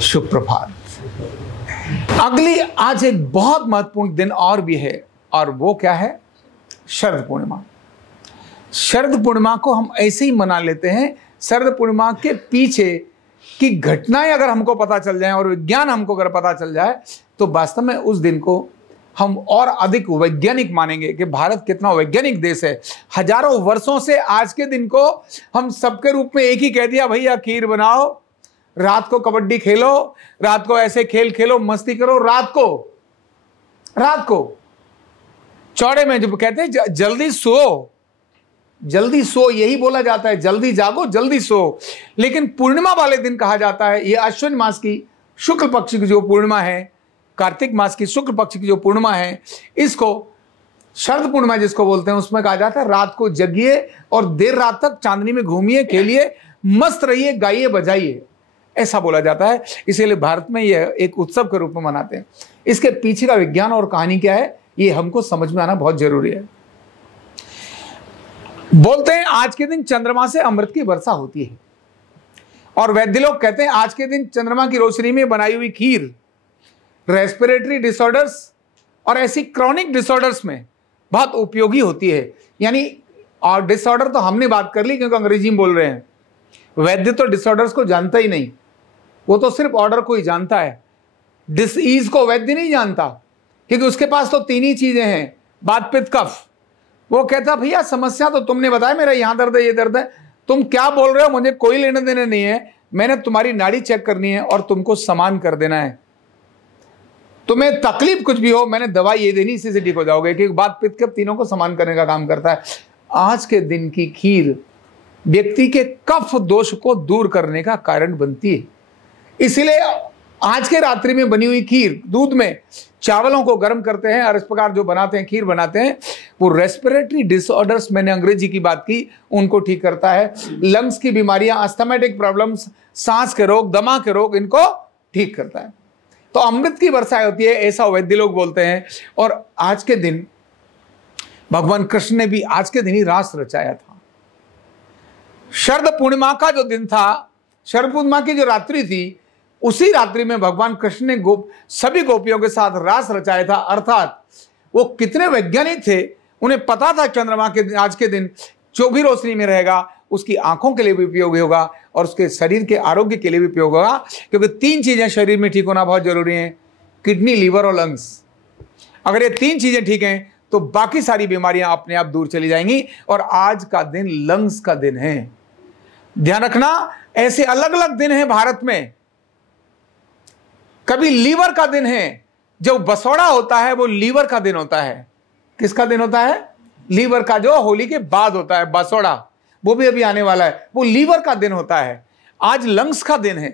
शुभ प्रभात। अगली आज एक बहुत महत्वपूर्ण दिन और भी है, और वो क्या है? शरद पूर्णिमा। शरद पूर्णिमा को हम ऐसे ही मना लेते हैं। शरद पूर्णिमा के पीछे की घटनाएं अगर हमको पता चल जाए और विज्ञान हमको अगर पता चल जाए तो वास्तव में उस दिन को हम और अधिक वैज्ञानिक मानेंगे कि भारत कितना वैज्ञानिक देश है। हजारों वर्षों से आज के दिन को हम सबके रूप में एक ही कह दिया, भैया खीर बनाओ, रात को कबड्डी खेलो, रात को ऐसे खेल खेलो, मस्ती करो। रात को चौड़े में जब कहते हैं जल्दी सो यही बोला जाता है, जल्दी जागो जल्दी सो। लेकिन पूर्णिमा वाले दिन कहा जाता है, ये अश्विन मास की शुक्ल पक्ष की जो पूर्णिमा है, कार्तिक मास की शुक्ल पक्ष की जो पूर्णिमा है, इसको शरद पूर्णिमा जिसको बोलते हैं, उसमें कहा जाता है रात को जगिए और देर रात तक चांदनी में घूमिए, खेलिए, मस्त रहिए, गाइए बजाइए, ऐसा बोला जाता है। इसीलिए भारत में यह एक उत्सव के रूप में मनाते हैं। इसके पीछे का विज्ञान और कहानी क्या है, ये हमको समझ में आना बहुत जरूरी है। बोलते हैं आज के दिन चंद्रमा से अमृत की वर्षा होती है, और वैद्य लोग कहते हैं आज के दिन चंद्रमा की रोशनी में बनाई हुई खीर रेस्पिरेटरी डिसऑर्डर्स और ऐसी क्रॉनिक डिसऑर्डर्स में बहुत उपयोगी होती है। यानी और डिसऑर्डर तो हमने बात कर ली क्योंकि अंग्रेजी में बोल रहे हैं, वैद्य तो डिसऑर्डर्स को जानता ही नहीं, वो तो सिर्फ ऑर्डर को ही जानता है। डिसीज को वैद्य नहीं जानता, क्योंकि उसके पास तो तीन ही चीजें हैं, वात पित्त कफ। वो कहता भैया समस्या तो तुमने बताया, मेरा यहां दर्द है, ये दर्द है, तुम क्या बोल रहे हो, मुझे कोई लेने देने नहीं है, मैंने तुम्हारी नाड़ी चेक करनी है और तुमको समान कर देना है। तुम्हें तकलीफ कुछ भी हो, मैंने दवाई ये देनी, इसी से ठीक हो जाओगे, क्योंकि वात पित्त कफ तीनों को समान करने का काम करता है। आज के दिन की खीर व्यक्ति के कफ दोष को दूर करने का कारण बनती है। इसलिए आज के रात्रि में बनी हुई खीर, दूध में चावलों को गर्म करते हैं और इस प्रकार जो बनाते हैं, खीर बनाते हैं, वो रेस्पिरेटरी डिसऑर्डर्स, मैंने अंग्रेजी की बात की, उनको ठीक करता है। लंग्स की बीमारियां, अस्थमेटिक प्रॉब्लम्स, सांस के रोग, दमा के रोग, इनको ठीक करता है। तो अमृत की वर्षा होती है, ऐसा वैद्य लोग बोलते हैं। और आज के दिन भगवान कृष्ण ने भी आज के दिन ही रास रचाया था। शरद पूर्णिमा का जो दिन था, शरद पूर्णिमा की जो रात्रि थी, उसी रात्रि में भगवान कृष्ण ने सभी गोपियों के साथ रास रचाया था। अर्थात वो कितने वैज्ञानिक थे, उन्हें पता था चंद्रमा के आज के दिन जो भी रोशनी में रहेगा उसकी आंखों के लिए भी उपयोगी होगा और उसके शरीर के आरोग्य के लिए भी उपयोग होगा। क्योंकि तीन चीजें शरीर में ठीक होना बहुत जरूरी है, किडनी, लीवर और लंग्स। अगर ये तीन चीजें ठीक हैं तो बाकी सारी बीमारियां अपने आप दूर चली जाएंगी। और आज का दिन लंग्स का दिन है। ध्यान रखना, ऐसे अलग अलग दिन हैं भारत में। कभी लीवर का दिन है, जो बसौड़ा होता है वो लीवर का दिन होता है। किसका दिन होता है? लीवर का, जो होली के बाद होता है, बसौड़ा, वो भी अभी आने वाला है, वो लीवर का दिन होता है। आज लंग्स का दिन है।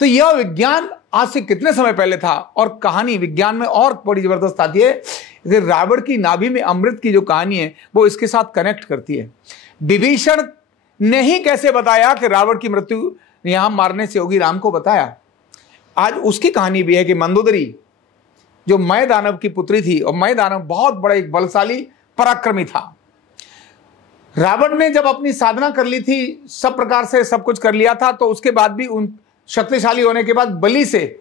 तो यह विज्ञान आज से कितने समय पहले था। और कहानी विज्ञान में और बड़ी जबरदस्त आती है कि रावण की नाभि में अमृत की जो कहानी है वो इसके साथ कनेक्ट करती है। विभीषण ने ही कैसे बताया कि रावण की मृत्यु यहां मारने से होगी, राम को बताया। आज उसकी कहानी भी है कि मंदोदरी जो मय दानव की पुत्री थी, और मय दानव बहुत बड़ा एक बलशाली पराक्रमी था। रावण ने जब अपनी साधना कर ली थी, सब प्रकार से सब कुछ कर लिया था, तो उसके बाद भी उन शक्तिशाली होने के बाद बलि से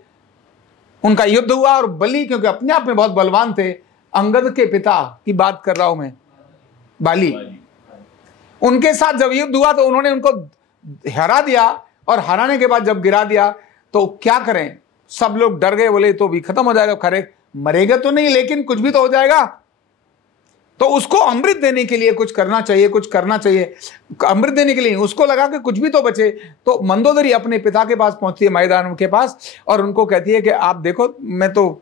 उनका युद्ध हुआ। और बलि क्योंकि अपने आप में बहुत बलवान थे, अंगद के पिता की बात कर रहा हूं मैं, बाली, उनके साथ जब युद्ध हुआ तो उन्होंने उनको हरा दिया। और हराने के बाद जब गिरा दिया तो क्या करें, सब लोग डर गए, बोले तो भी खत्म हो जाएगा, खरे मरेगा तो नहीं लेकिन कुछ भी तो हो जाएगा। तो उसको अमृत देने के लिए कुछ करना चाहिए, कुछ करना चाहिए। अमृत देने के लिए उसको लगा कि कुछ भी तो बचे। तो मंदोदरी अपने पिता के पास पहुंचती है, मैदान के पास, और उनको कहती है कि आप देखो, मैं तो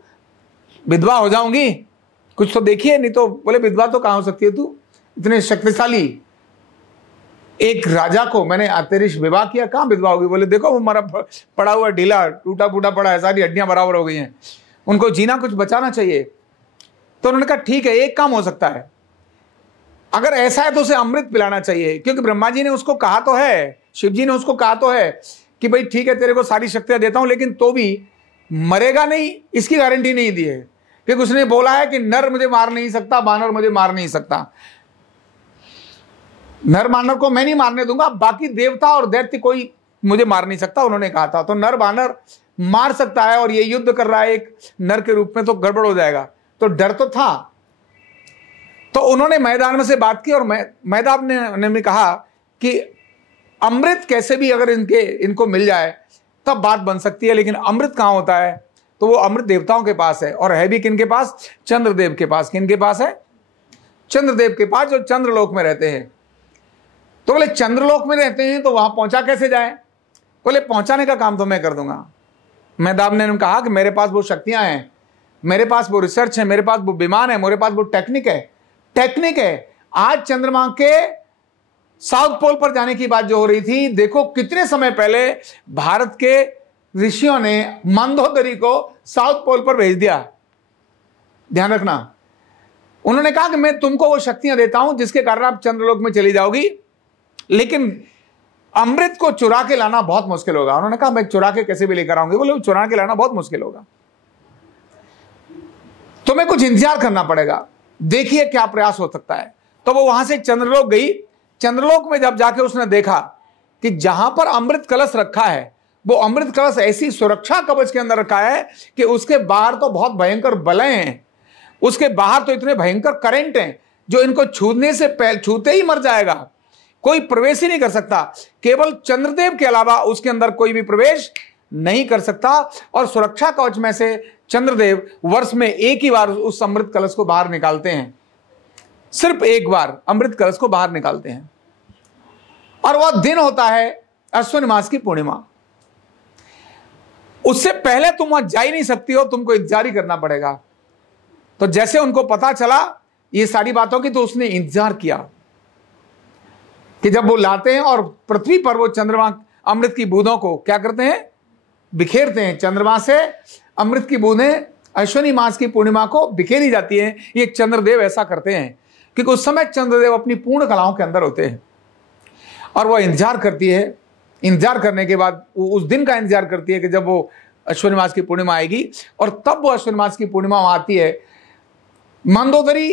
विधवा हो जाऊंगी, कुछ तो देखिए। नहीं तो बोले विधवा तो कहां हो सकती है तू, इतने शक्तिशाली एक राजा को मैंने तेरे विवाह किया, कहां विधवा होगी। बोले देखो वो हमारा पड़ा हुआ ढीला टूटा फूटा पड़ा है, सारी हड्डियां बराबर हो गई हैं, उनको जीना कुछ बचाना चाहिए। तो उन्होंने कहा ठीक है, एक काम हो सकता है, अगर ऐसा है तो उसे अमृत पिलाना चाहिए। क्योंकि ब्रह्मा जी ने उसको कहा तो है, शिव जी ने उसको कहा तो है कि भाई ठीक है तेरे को सारी शक्तियां देता हूं, लेकिन तो भी मरेगा नहीं, इसकी गारंटी नहीं दी है। क्योंकि उसने बोला है कि नर मुझे मार नहीं सकता, बानर मुझे मार नहीं सकता, नर मानव को मैं नहीं मारने दूंगा, बाकी देवता और दैत्य कोई मुझे मार नहीं सकता, उन्होंने कहा था। तो नर बानर मार सकता है और ये युद्ध कर रहा है एक नर के रूप में, तो गड़बड़ हो जाएगा। तो डर तो था। तो उन्होंने मैदान में से बात की और मैदान ने कहा कि अमृत कैसे भी अगर इनको मिल जाए तब बात बन सकती है, लेकिन अमृत कहां होता है? तो वो अमृत देवताओं के पास है, और है भी किन के पास? चंद्रदेव के पास। किन के पास है? चंद्रदेव के पास, जो चंद्रलोक में रहते हैं। तो बोले चंद्रलोक में रहते हैं तो वहां पहुंचा कैसे जाए? बोले पहुंचाने का काम तो मैं कर दूंगा। मैदान ने कहा कि मेरे पास वो शक्तियां हैं, मेरे पास वो रिसर्च है, मेरे पास वो विमान है, मेरे पास वो टेक्निक है। आज चंद्रमा के साउथ पोल पर जाने की बात जो हो रही थी, देखो कितने समय पहले भारत के ऋषियों ने मंदोदरी को साउथ पोल पर भेज दिया। ध्यान रखना, उन्होंने कहा कि मैं तुमको वो शक्तियां देता हूं जिसके कारण आप चंद्रलोक में चली जाओगी, लेकिन अमृत को चुरा के लाना बहुत मुश्किल होगा। उन्होंने कहा मैं चुरा के कैसे भी लेकर आऊंगी? बोले चुरा के लाना बहुत मुश्किल होगा, तुम्हें कुछ इंतजार करना पड़ेगा, देखिए क्या प्रयास हो सकता है। तो वो वहां से चंद्रलोक गई। चंद्रलोक में जब जाके उसने देखा कि जहां पर अमृत कलश रखा है, वो अमृत कलश ऐसी सुरक्षा कवच के अंदर रखा है कि उसके बाहर तो बहुत भयंकर बलय हैं, उसके बाहर तो इतने भयंकर करंट हैं जो इनको छूने से छूते ही मर जाएगा, कोई प्रवेश ही नहीं कर सकता। केवल चंद्रदेव के अलावा उसके अंदर कोई भी प्रवेश नहीं कर सकता। और सुरक्षा कवच में से चंद्रदेव वर्ष में एक ही बार उस अमृत कलश को बाहर निकालते हैं, सिर्फ एक बार अमृत कलश को बाहर निकालते हैं, और वह दिन होता है अश्विन मास की पूर्णिमा। उससे पहले तुम वहां जा ही नहीं सकती हो, तुमको इंतजार ही करना पड़ेगा। तो जैसे उनको पता चला ये सारी बातों की, तो उसने इंतजार किया कि जब वो लाते हैं और पृथ्वी पर वो चंद्रमा अमृत की बूंदों को क्या करते हैं? बिखेरते हैं। चंद्रमा से अमृत की बूंदें अश्विनी मास की पूर्णिमा को बिखेरी जाती हैं। ये चंद्रदेव ऐसा करते हैं क्योंकि उस समय चंद्रदेव अपनी पूर्ण कलाओं के अंदर होते हैं, और वह इंतजार करती है। इंतजार करने के बाद उस दिन का इंतजार करती है कि जब वो अश्विनी मास की पूर्णिमा आएगी, और तब वो अश्विनी मास की पूर्णिमा वहां आती है। मंदोदरी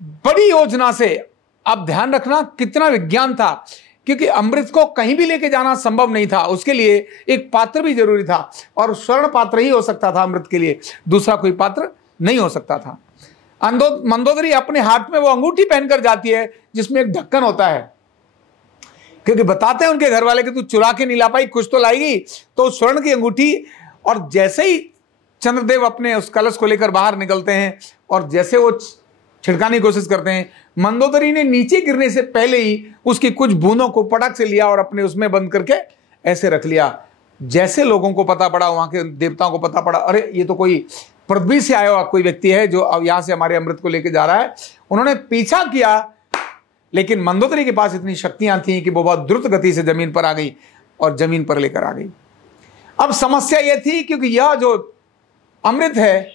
बड़ी योजना से, आप ध्यान रखना कितना विज्ञान था, क्योंकि अमृत को कहीं भी लेके जाना संभव नहीं था, उसके लिए एक पात्र भी जरूरी था, और स्वर्ण पात्र ही हो सकता था अमृत के लिए, दूसरा कोई पात्र नहीं हो सकता था। मंदोदरी अपने हाथ में वो अंगूठी पहनकर जाती है जिसमें एक ढक्कन होता है, क्योंकि बताते हैं उनके घर वाले कि तू चुरा के नहीं ला पाई, कुछ तो लाएगी। तो स्वर्ण की अंगूठी, और जैसे ही चंद्रदेव अपने उस कलश को लेकर बाहर निकलते हैं और जैसे वो छिड़काने की कोशिश करते हैं, मंदोदरी ने नीचे गिरने से पहले ही उसकी कुछ बूंदों को पटक से लिया और अपने उसमें बंद करके ऐसे रख लिया। जैसे लोगों को पता पड़ा, वहां के देवताओं को पता पड़ा, अरे ये तो कोई पृथ्वी से आया हुआ कोई व्यक्ति है जो अब यहां से हमारे अमृत को लेकर जा रहा है। उन्होंने पीछा किया, लेकिन मंदोदरी के पास इतनी शक्तियां थी कि वो बहुत द्रुत गति से जमीन पर आ गई और जमीन पर लेकर आ गई। अब समस्या यह थी क्योंकि यह जो अमृत है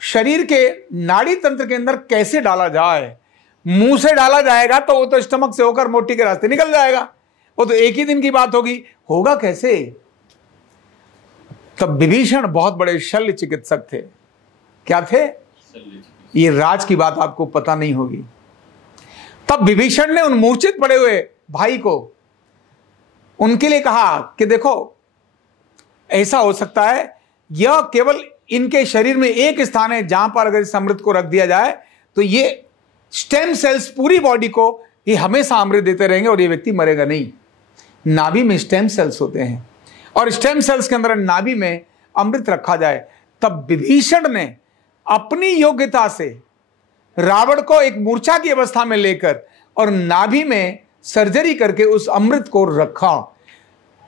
शरीर के नाड़ी तंत्र के अंदर कैसे डाला जाए? मुंह से डाला जाएगा तो वो तो स्टमक से होकर मोटी के रास्ते निकल जाएगा, वो तो एक ही दिन की बात होगी, होगा कैसे? तब विभीषण बहुत बड़े शल्य चिकित्सक थे। क्या थे? ये राज की बात आपको पता नहीं होगी। तब विभीषण ने उन मूर्छित पड़े हुए भाई को उनके लिए कहा कि देखो ऐसा हो सकता है, यह केवल इनके शरीर में एक स्थान है जहां पर अगर इस अमृत को रख दिया जाए तो ये स्टेम सेल्स पूरी बॉडी को ये हमेशा अमृत देते रहेंगे और ये व्यक्ति मरेगा नहीं। नाभि में स्टेम सेल्स होते हैं और स्टेम सेल्स के अंदर नाभि में अमृत रखा जाए। तब विभीषण ने अपनी योग्यता से रावण को एक मूर्छा की अवस्था में लेकर और नाभि में सर्जरी करके उस अमृत को रखा।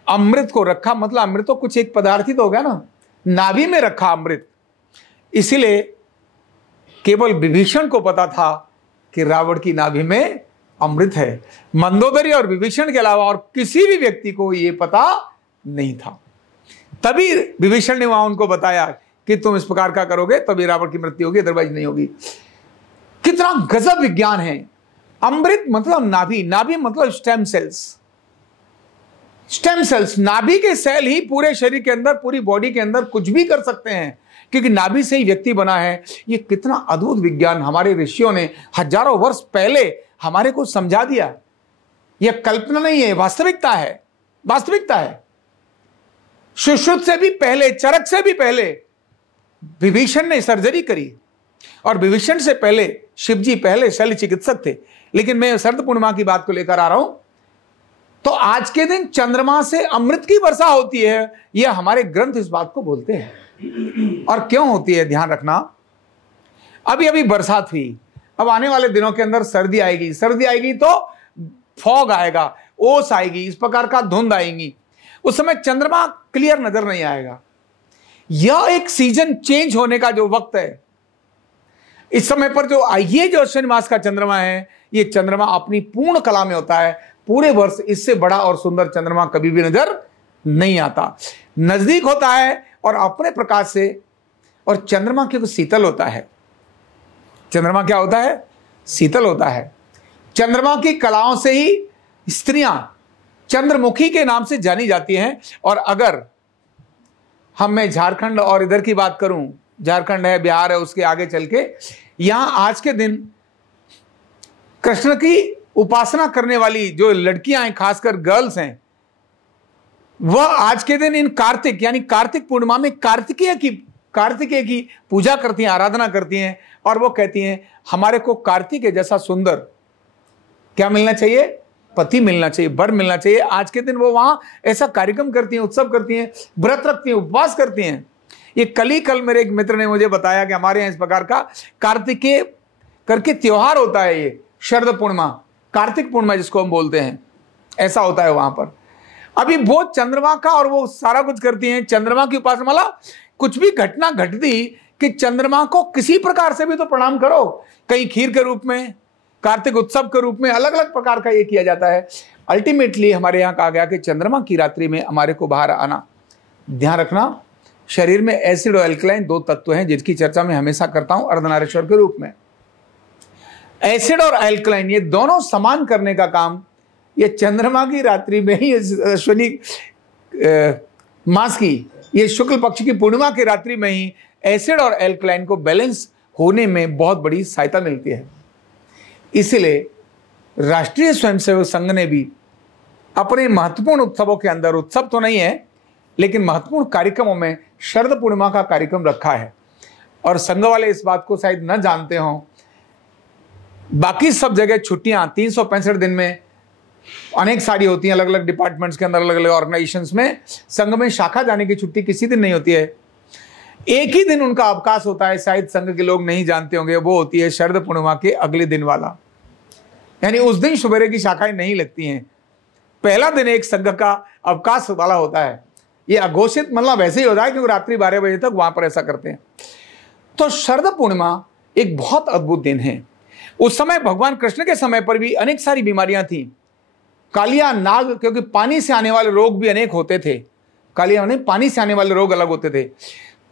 अमृत को रखा मतलब अमृत तो कुछ एक पदार्थ ही तो होगा ना, नाभि में रखा अमृत। इसीलिए केवल विभीषण को पता था कि रावण की नाभि में अमृत है। मंदोदरी और विभीषण के अलावा और किसी भी व्यक्ति को यह पता नहीं था। तभी विभीषण ने वहां उनको बताया कि तुम इस प्रकार का करोगे तभी रावण की मृत्यु होगी, अदरवाइज नहीं होगी। कितना गजब विज्ञान है। अमृत मतलब नाभि, नाभि मतलब स्टेम सेल्स। स्टेम सेल्स, नाभि के सेल ही पूरे शरीर के अंदर, पूरी बॉडी के अंदर कुछ भी कर सकते हैं क्योंकि नाभि से ही व्यक्ति बना है। ये कितना अद्भुत विज्ञान हमारे ऋषियों ने हजारों वर्ष पहले हमारे को समझा दिया। यह कल्पना नहीं है, वास्तविकता है, वास्तविकता है। सुश्रुत से भी पहले, चरक से भी पहले विभीषण ने सर्जरी करी, और विभीषण से पहले शिवजी पहले शल्य चिकित्सक थे। लेकिन मैं शरद पूर्णिमा की बात को लेकर आ रहा हूं। तो आज के दिन चंद्रमा से अमृत की वर्षा होती है, यह हमारे ग्रंथ इस बात को बोलते हैं। और क्यों होती है, ध्यान रखना। अभी अभी बरसात हुई, अब आने वाले दिनों के अंदर सर्दी आएगी। सर्दी आएगी तो फॉग आएगा, ओस आएगी, इस प्रकार का धुंध आएगी। उस समय चंद्रमा क्लियर नजर नहीं आएगा। यह एक सीजन चेंज होने का जो वक्त है, इस समय पर ये जो अश्विन मास का चंद्रमा है, ये चंद्रमा अपनी पूर्ण कला में होता है। पूरे वर्ष इससे बड़ा और सुंदर चंद्रमा कभी भी नजर नहीं आता। नजदीक होता है और अपने प्रकाश से, और चंद्रमा क्योंकि शीतल होता है। चंद्रमा क्या होता है? शीतल होता है। चंद्रमा की कलाओं से ही स्त्रियां चंद्रमुखी के नाम से जानी जाती हैं। और अगर मैं झारखंड और इधर की बात करूं, झारखंड है, बिहार है, उसके आगे चल के यहां आज के दिन कृष्ण की उपासना करने वाली जो लड़कियां हैं, खासकर गर्ल्स हैं, वह आज के दिन इन कार्तिक यानी कार्तिक पूर्णिमा में कार्तिकेय की पूजा करती हैं, आराधना करती हैं। और वो कहती हैं हमारे को कार्तिकेय जैसा सुंदर क्या मिलना चाहिए? पति मिलना चाहिए, वर मिलना चाहिए। आज के दिन वो वहां ऐसा कार्यक्रम करती हैं, उत्सव करती हैं, व्रत रखती हैं, उपवास करती हैं। ये कल मेरे एक मित्र ने मुझे बताया कि हमारे यहाँ इस प्रकार का कार्तिकेय करके त्योहार होता है। ये शरद पूर्णिमा, कार्तिक पूर्णिमा जिसको हम बोलते हैं, ऐसा होता है वहां पर। अभी वो चंद्रमा का और वो सारा कुछ करती हैं, चंद्रमा की उपासना। मतलब कुछ भी घटना घटती कि चंद्रमा को किसी प्रकार से भी तो प्रणाम करो। कहीं खीर के रूप में, कार्तिक उत्सव के रूप में, अलग अलग प्रकार का ये किया जाता है। अल्टीमेटली हमारे यहाँ कहा गया कि चंद्रमा की रात्रि में हमारे को बाहर आना। ध्यान रखना, शरीर में एसिड और एल्कलाइन दो तत्व हैं जिसकी चर्चा मैं हमेशा करता हूं अर्धनारीश्वर के रूप में। एसिड और एल्कलाइन ये दोनों समान करने का काम ये चंद्रमा की रात्रि में ही, अश्विनी मास की, ये शुक्ल पक्ष की पूर्णिमा की रात्रि में ही एसिड और एल्कलाइन को बैलेंस होने में बहुत बड़ी सहायता मिलती है। इसलिए राष्ट्रीय स्वयंसेवक संघ ने भी अपने महत्वपूर्ण उत्सवों के अंदर, उत्सव तो नहीं है लेकिन महत्वपूर्ण कार्यक्रमों में शरद पूर्णिमा का कार्यक्रम रखा है। और संघ वाले इस बात को शायद न जानते हों, बाकी सब जगह छुट्टियां 365 दिन में अनेक सारी होती हैं, अलग अलग डिपार्टमेंट्स के अंदर, अलग अलग ऑर्गेनाइजेशंस में। संघ में शाखा जाने की छुट्टी किसी दिन नहीं होती है, एक ही दिन उनका अवकाश होता है। शायद संघ के लोग नहीं जानते होंगे, वो होती है शरद पूर्णिमा के अगले दिन वाला, यानी उस दिन सुबह की शाखाएं नहीं लगती हैं। पहला दिन एक संघ का अवकाश वाला होता है। ये अघोषित मतलब वैसे ही होता है क्योंकि रात्रि 12 बजे तक वहां पर ऐसा करते हैं। तो शरद पूर्णिमा एक बहुत अद्भुत दिन है। उस समय भगवान कृष्ण के समय पर भी अनेक सारी बीमारियां थी, कालिया, नाग, क्योंकि पानी से आने वाले रोग भी अनेक होते थे। कालिया ने पानी से आने वाले रोग अलग होते थे।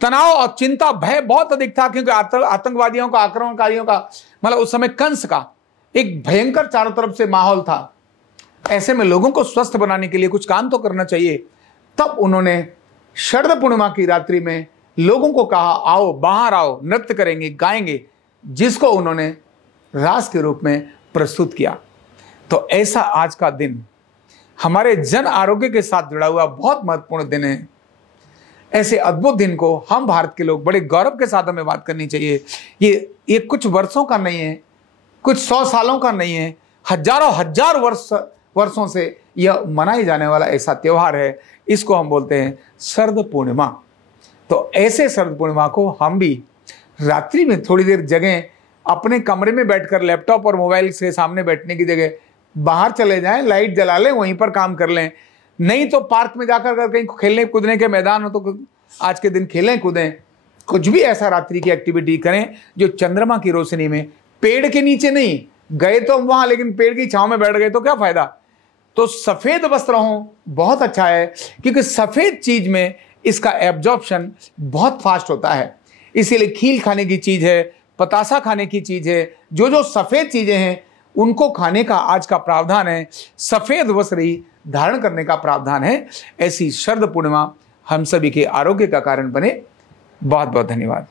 तनाव और चिंता, भय बहुत अधिक था क्योंकि आतंकवादियों का, आक्रमणकारियों का, मतलब उस समय कंस का एक भयंकर चारों तरफ से माहौल था। ऐसे में लोगों को स्वस्थ बनाने के लिए कुछ काम तो करना चाहिए। तब उन्होंने शरद पूर्णिमा की रात्रि में लोगों को कहा, आओ बाहर आओ, नृत्य करेंगे, गाएंगे, जिसको उन्होंने रास के रूप में प्रस्तुत किया। तो ऐसा आज का दिन हमारे जन आरोग्य के साथ जुड़ा हुआ बहुत महत्वपूर्ण दिन है। ऐसे अद्भुत दिन को हम भारत के लोग बड़े गौरव के साथ हमें बात करनी चाहिए। ये कुछ वर्षों का नहीं है, कुछ 100 सालों का नहीं है, हजार वर्षों से यह मनाए जाने वाला ऐसा त्योहार है। इसको हम बोलते हैं शरद पूर्णिमा। तो ऐसे शरद पूर्णिमा को हम भी रात्रि में थोड़ी देर जगें, अपने कमरे में बैठकर लैपटॉप और मोबाइल के सामने बैठने की जगह बाहर चले जाएं, लाइट जला लें, वहीं पर काम कर लें। नहीं तो पार्क में जाकर कहीं खेलने कूदने के मैदान हो तो आज के दिन खेलें कूदें। कुछ भी ऐसा रात्रि की एक्टिविटी करें जो चंद्रमा की रोशनी में, पेड़ के नीचे नहीं गए तो हम वहां, लेकिन पेड़ की छांव में बैठ गए तो क्या फायदा। तो सफेद वस्त्र हो बहुत अच्छा है क्योंकि सफेद चीज में इसका एब्जॉर्प्शन बहुत फास्ट होता है। इसीलिए खील खाने की चीज है, पतासा खाने की चीज है, जो सफेद चीजें हैं उनको खाने का आज का प्रावधान है। सफेद वस्त्र ही धारण करने का प्रावधान है। ऐसी शरद पूर्णिमा हम सभी के आरोग्य का कारण बने। बहुत बहुत धन्यवाद।